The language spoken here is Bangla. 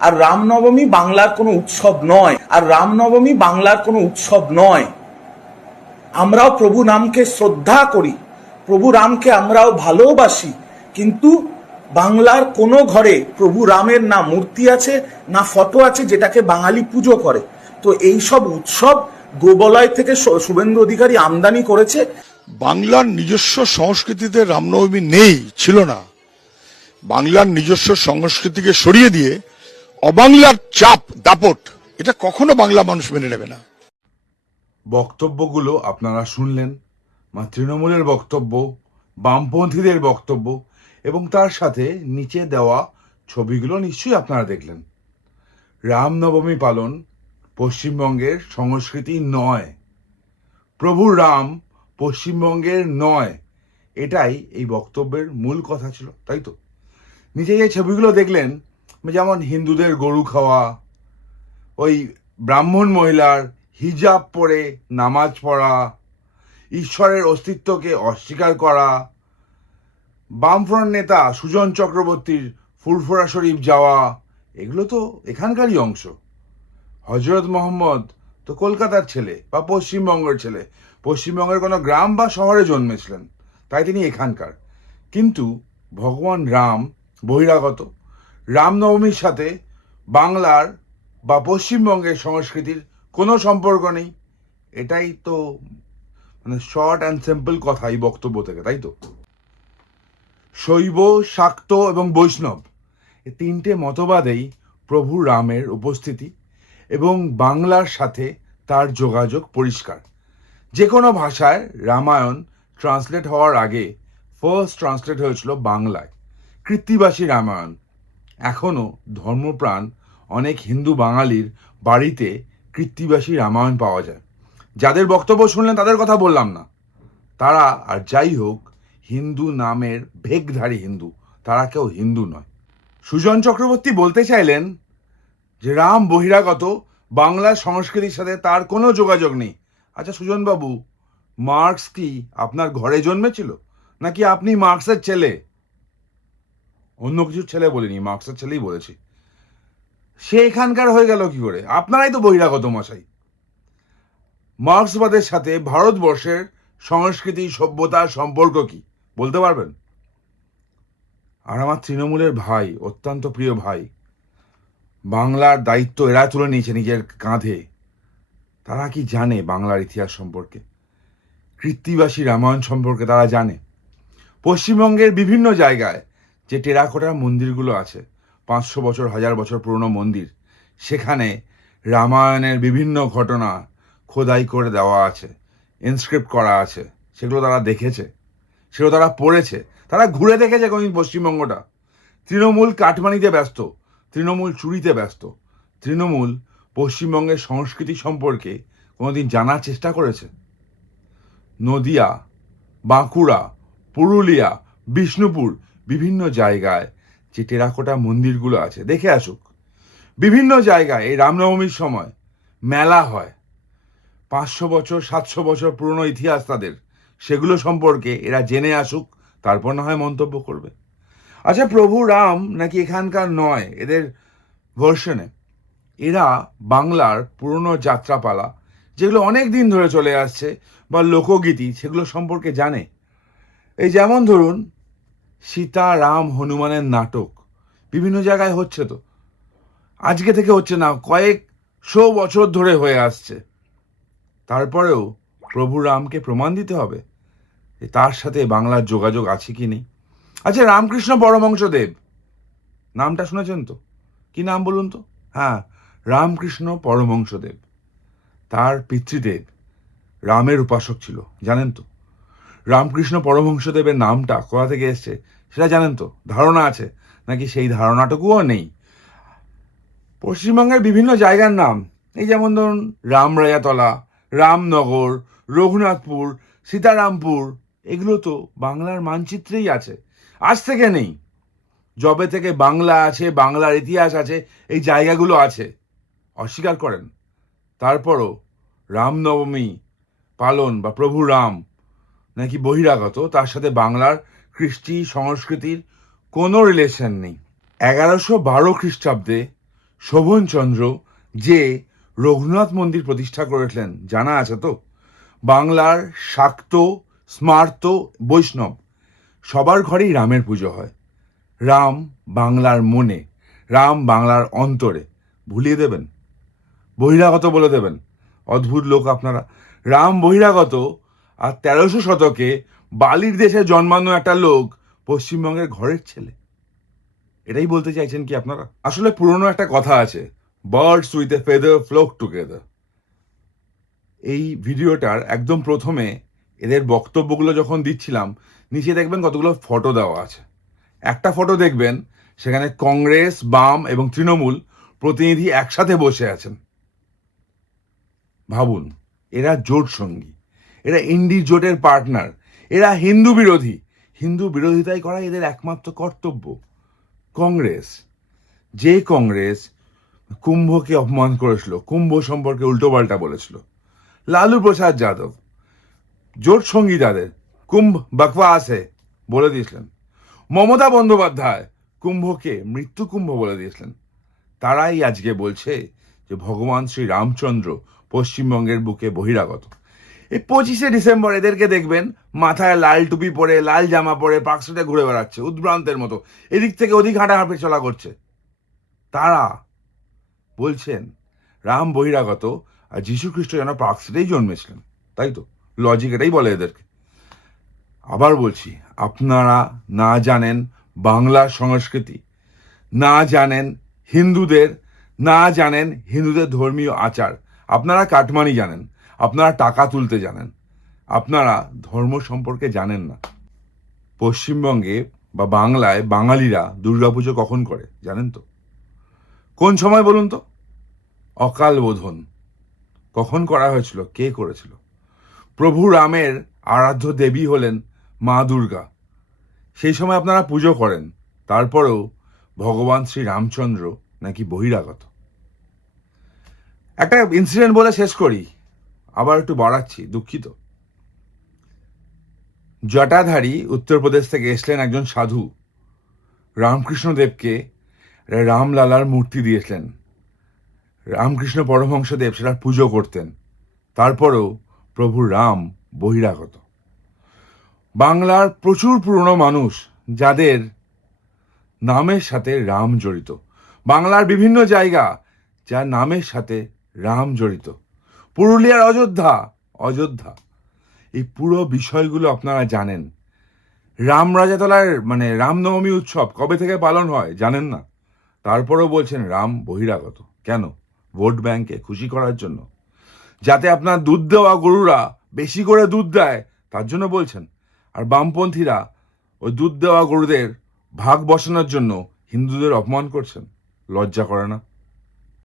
আর রামনবমী বাংলার কোনো উৎসব নয়। আর রামনবমী বাংলার কোনো উৎসব নয়। আমরাও প্রভু নামকে শ্রদ্ধা করি। প্রভু রামকে আমরাও ভালোবাসি। কিন্তু বাংলার কোনো ঘরে প্রভু রামের না মূর্তি আছে, না ফটো আছে যেটাকে বাঙালি পুজো করে। তো এই সব উৎসব গোবলয় থেকে শুভেন্দু অধিকারী আমদানি করেছে। বাংলার নিজস্ব সংস্কৃতিতে রামনবমী নেই, ছিল না। বাংলার নিজস্ব সংস্কৃতিকে সরিয়ে দিয়ে অবাংলার চাপ, দাপট, এটা কখনো বাংলা মানুষ মেনে নেবে না। বক্তব্যগুলো আপনারা শুনলেন তৃণমূলের বক্তব্য, বামপন্থীদের বক্তব্য, এবং তার সাথে নিচে দেওয়া ছবিগুলো নিশ্চয়ই আপনারা দেখলেন। রামনবমী পালন পশ্চিমবঙ্গের সংস্কৃতি নয়। প্রভু রাম পশ্চিমবঙ্গের নয়। এটাই এই বক্তব্যের মূল কথা ছিল, তাই তো? নিচে যে ছবিগুলো দেখলেন যেমন হিন্দুদের গরু খাওয়া, ওই ব্রাহ্মণ মহিলার হিজাব পরে নামাজ পড়া, ঈশ্বরের অস্তিত্বকে অস্বীকার করা, বামফ্রন্ট নেতা সুজন চক্রবর্তীর ফুরফুরা শরীফ যাওয়া, এগুলো তো এখানকারই অংশ। হজরত মোহাম্মদ তো কলকাতার ছেলে বা পশ্চিমবঙ্গের ছেলে। পশ্চিমবঙ্গের কোনো গ্রাম বা শহরে জন্মেছিলেন, তাই তিনি এখানকার। কিন্তু ভগবান রাম বহিরাগত। রামনবমীর সাথে বাংলার বা পশ্চিমবঙ্গের সংস্কৃতির কোনো সম্পর্ক নেই। এটাই তো মানে শর্ট অ্যান্ড সিম্পল কথা এই বক্তব্য থেকে, তাই তো? শৈব, শাক্ত এবং বৈষ্ণব এই তিনটে মতবাদেই প্রভু রামের উপস্থিতি এবং বাংলার সাথে তার যোগাযোগ পরিষ্কার। যে কোনো ভাষায় রামায়ণ ট্রান্সলেট হওয়ার আগে ফার্স্ট ট্রান্সলেট হয়েছিল বাংলায়। কৃত্তিবাসী রামায়ণ এখনও ধর্মপ্রাণ অনেক হিন্দু বাঙালির বাড়িতে কৃত্তিবাসী রামায়ণ পাওয়া যায়। যাদের বক্তব্য শুনলেন তাদের কথা বললাম না। তারা, আর যাই হোক, হিন্দু নামের ভেগধারী হিন্দু। তারা কেউ হিন্দু নয়। সুজন চক্রবর্তী বলতে চাইলেন যে, রাম বহিরাগত, বাংলা সংস্কৃতির সাথে তার কোনো যোগাযোগ নেই। আচ্ছা সুজনবাবু, মার্কস কি আপনার ঘরে জন্মেছিল? নাকি আপনি মার্কসের ছেলে? অন্য কিছুর ছেলে বলিনি, মার্কসের ছেলেই বলেছি। সে এখানকার হয়ে গেল কি করে? আপনারাই তো বহিরাগত মশাই। মার্ক্সবাদের সাথে ভারতবর্ষের সংস্কৃতি সভ্যতার সম্পর্ক কি? বলতে পারবেন? আর আমার তৃণমূলের ভাই, অত্যন্ত প্রিয় ভাই, বাংলার দায়িত্ব এরা তুলে নিয়েছে নিজের কাঁধে। তারা কি জানে বাংলার ইতিহাস সম্পর্কে? কৃত্তিবাসী রামায়ণ সম্পর্কে তারা জানে। পশ্চিমবঙ্গের বিভিন্ন জায়গায় যে টেরাকোটার মন্দিরগুলো আছে, পাঁচশো বছর, হাজার বছর পুরনো মন্দির, সেখানে রামায়ণের বিভিন্ন ঘটনা খোদাই করে দেওয়া আছে ইনস্ক্রিপ্ট করা আছে, সেগুলো তারা দেখেছে, সেগুলো তারা পড়েছে, তারা ঘুরে দেখেছে কোনদিন পশ্চিমবঙ্গটা। তৃণমূল কাটমানিতে ব্যস্ত, তৃণমূল চুরিতে ব্যস্ত, তৃণমূল পশ্চিমবঙ্গের সংস্কৃতি সম্পর্কে কোনোদিন জানার চেষ্টা করেছে? নদিয়া, বাঁকুড়া, পুরুলিয়া, বিষ্ণুপুর বিভিন্ন জায়গায় যে টেরাকোটা মন্দিরগুলো আছে, দেখে আসুক। বিভিন্ন জায়গায় এই রামনবমীর সময় মেলা হয়। পাঁচশো বছর, সাতশো বছর পুরনো ইতিহাস তাদের। সেগুলো সম্পর্কে এরা জেনে আসুক, তারপর না হয় মন্তব্য করবে। আচ্ছা প্রভু রাম নাকি এখানকার নয়, এদের ভার্সনে এরা বাংলার পুরনো যাত্রাপালা, যেগুলো অনেক দিন ধরে চলে আসছে, বা লোকগীতি, সেগুলো সম্পর্কে জানে। এই যেমন ধরুন সীতা রাম হনুমানের নাটক। বিভিন্ন জায়গায় হচ্ছে তো। আজকে থেকে হচ্ছে না, কয়েক শো বছর ধরে হয়ে আসছে। তারপরেও প্রভু রামকে প্রমাণ দিতে হবে যে তার সাথে বাংলার যোগাযোগ আছে কি নেই। আচ্ছা রামকৃষ্ণ পরমংশদেব নামটা শুনেছেন তো? কি নাম বলুন তো? হ্যাঁ রামকৃষ্ণ পরমংশদেব তার পিতৃদেব রামের উপাসক ছিল, জানেন তো? রামকৃষ্ণ পরমহংসদেবের নামটা কোথা থেকে এসছে সেটা জানেন তো? ধারণা আছে। নাকি সেই ধারণাটুকুও নেই? পশ্চিমবঙ্গের বিভিন্ন জায়গার নাম। এই যেমন ধরুন, রামরায়াতলা, রামনগর, রঘুনাথপুর, সীতারামপুর, এগুলো তো বাংলার মানচিত্রেই আছে। আজ থেকে নেই। যবে থেকে বাংলা আছে, বাংলার ইতিহাস আছে, এই জায়গাগুলো আছে। অস্বীকার করেন। তারপরও রামনবমী পালন বা প্রভু রাম নাকি বহিরাগত, তার সাথে বাংলার কৃষ্টি সংস্কৃতির কোনো রিলেশন নেই। এগারোশো বারো খ্রিস্টাব্দে শোভনচন্দ্র যে রঘুনাথ মন্দির প্রতিষ্ঠা করেছিলেন, জানা আছে তো? বাংলার শাক্ত, স্মার্ত বৈষ্ণব, সবার ঘরেই রামের পুজো হয়। রাম বাংলার মনে, রাম বাংলার অন্তরে, ভুলিয়ে দেবেন? বহিরাগত বলে দেবেন? অদ্ভুত লোক আপনারা। রাম বহিরাগত আর তেরোশো শতকে বালির দেশে জন্মানো একটা লোক পশ্চিমবঙ্গের ঘরের ছেলে। এটাই বলতে চাইছেন কি আপনারা? আসলে পুরনো একটা কথা আছে birds with a feather flock together এই ভিডিওটার একদম প্রথমে এদের বক্তব্যগুলো যখন দিচ্ছিলাম, নিচে দেখবেন কতগুলো ফটো দেওয়া আছে। একটা ফটো দেখবেন, সেখানে কংগ্রেস, বাম এবং তৃণমূল প্রতিনিধি একসাথে বসে আছেন। ভাবুন, এরা জোট সঙ্গী। এরা ইন্ডি জোটের পার্টনার। এরা হিন্দু বিরোধী। হিন্দু বিরোধিতাই করা এদের একমাত্র কর্তব্য। কংগ্রেস। যে কংগ্রেস কুম্ভকে অপমান করেছিল, কুম্ভ সম্পর্কে উল্টোপাল্টা বলেছিল। লালু প্রসাদ যাদব, জোট সঙ্গী তাদের, কুম্ভ বকবাস হে বলে দিয়েছিলেন। মমতা বন্দ্যোপাধ্যায় কুম্ভকে মৃত্যু কুম্ভ বলে দিয়েছিলেন। তারাই আজকে বলছে যে ভগবান শ্রী রামচন্দ্র পশ্চিমবঙ্গের বুকে বহিরাগত। এই পঁচিশে ডিসেম্বর এদেরকে দেখবেন, মাথায় লাল টুপি পরে, লাল জামা পরে, পার্কস্ট্রিটে ঘুরে বেড়াচ্ছে, উদ্ভ্রান্তের মতো। এদিক থেকে ওদিক হাঁটাহাঁটি চলা করছে। তারা বলছেন, রাম বহিরাগত, আর যীশু খ্রিস্ট যেন পার্কস্ট্রিটেই জন্মেছিলেন। তাই তো? লজিক এটাই বলে এদেরকে। আবার বলছি, আপনারা না জানেন বাংলা সংস্কৃতি, না জানেন হিন্দুদের, না জানেন হিন্দুদের ধর্মীয় আচার। আপনারা কাটমানি জানেন আপনারা টাকা তুলতে জানেন। আপনারা ধর্ম সম্পর্কে জানেন না। পশ্চিমবঙ্গে বা বাংলায় বাঙালিরা দুর্গাপুজো কখন করে, জানেন তো? কোন সময় বলুন তো? অকাল বোধন। কখন করা হয়েছিল? কে করেছিল? প্রভু রামের আরাধ্য দেবী হলেন মা দুর্গা। সেই সময় আপনারা পুজো করেন, তারপরেও ভগবান শ্রী রামচন্দ্র নাকি বহিরাগত। একটা ইনসিডেন্ট বলে শেষ করি। আবার একটু বাড়াচ্ছি, দুঃখিত। জটাধারী উত্তরপ্রদেশ থেকে এসলেন একজন সাধু। রামকৃষ্ণদেবকে রামলালার মূর্তি দিয়েছিলেন। রামকৃষ্ণ পরমহংসদেব সেটা পুজো করতেন। তারপরেও প্রভু রাম বহিরাগত। বাংলার প্রচুর পুরনো মানুষ যাদের নামের সাথে রাম জড়িত। বাংলার বিভিন্ন জায়গা যার নামের সাথে রাম জড়িত। পুরুলিয়ার অযোধ্যা অযোধ্যা। এই পুরো বিষয়গুলো আপনারা জানেন। রাম রাজাতলার মানে রামনবমী উৎসব কবে থেকে পালন হয় জানেন না? তারপরেও বলছেন রাম বহিরাগত। কেন? ভোট ব্যাংকে খুশি করার জন্য। যাতে আপনার দুধ দেওয়া গরুরা বেশি করে দুধ দেয়, তার জন্য বলছেন। আর বামপন্থীরা ওই দুধ দেওয়া গরুদের ভাগ বসানোর জন্য হিন্দুদের অপমান করছেন। লজ্জা করে না?